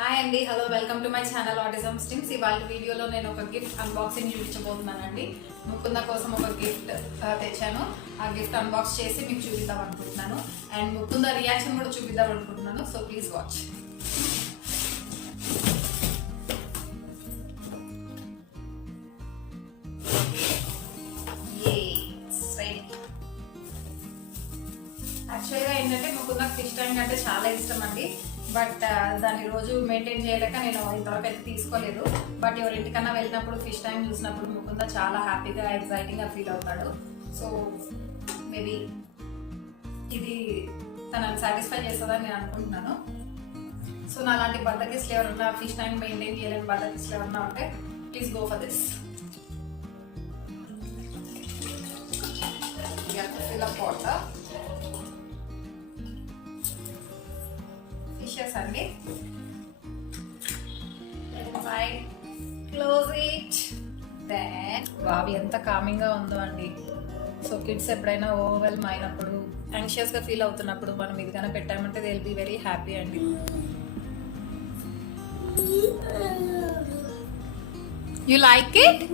హాయ్ అండి, hello, welcome to my channel autism stims. ఇవాళ వీడియోలో నేను ఒక గిఫ్ట్ అన్బాక్సింగ్ చూపించబోతున్నానండి. ముకుంద కోసం ఒక గిఫ్ట్ తెచ్చాను. ఆ గిఫ్ట్ అన్బాక్స్ చేసి మీకు చూపిద్దాం అనుకుంటున్నాను అండ్ ముకుంద రియాక్షన్ కూడా చూపిద్దాం అనుకుంటున్నాను. So please watch. యాక్చువల్గా ఏంటంటే ముకుందకు ఫిష్ ట్యాంక్ అంటే చాలా ఇష్టం అండి. బట్ దాన్ని రోజు మెయింటైన్ చేయలేక నేను ఇంతవరకు అయితే తీసుకోలేదు. బట్ ఎవరింటికన్నా వెళ్ళినప్పుడు ఫిష్ ట్యాంక్ చూసినప్పుడు ముకుంద చాలా హ్యాపీగా ఎగ్జైటింగ్గా ఫీల్ అవుతాడు. సో మేబీ ఇది తనని సాటిస్ఫై చేస్తుందని నేను అనుకుంటున్నాను. సో నా లాంటి బద్దకిస్ట్లు ఎవరన్నా ఫిష్ ట్యాంక్ మెయింటైన్ చేయలేని బద్దకిస్ట్లు ఎవరన్నా ఉంటే please go for this. Fill up water అండి. Close it. బాబీ ఎంత కామింగ్ గా ఉందో అండి. సో కిడ్స్ ఎప్పుడైనా ఓవర్వెల్మ్ అయినప్పుడు, యాంగ్షియస్ గా ఫీల్ అవుతున్నప్పుడు మనం ఇది కనుక పెట్టామంటే they will be very happy అండి. You like it?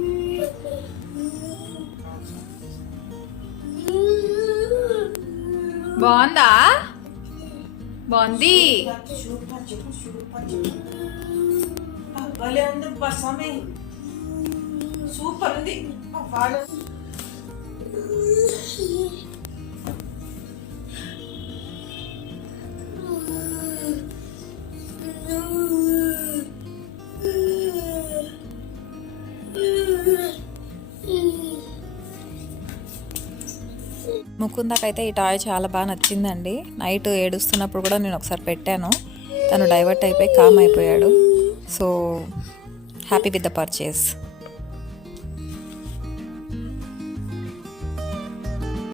బాగుందా? బాగుంది. భలే ఉంది స్వామి, సూపర్ ఉంది. ముకుందకైతే ఈ టాయ్ చాలా బాగా నచ్చిందండి. నైట్ ఏడుస్తున్నప్పుడు కూడా నేను ఒకసారి పెట్టాను. తను డైవర్ట్ అయిపోయి కామ్ అయిపోయాడు. So happy with the purchase.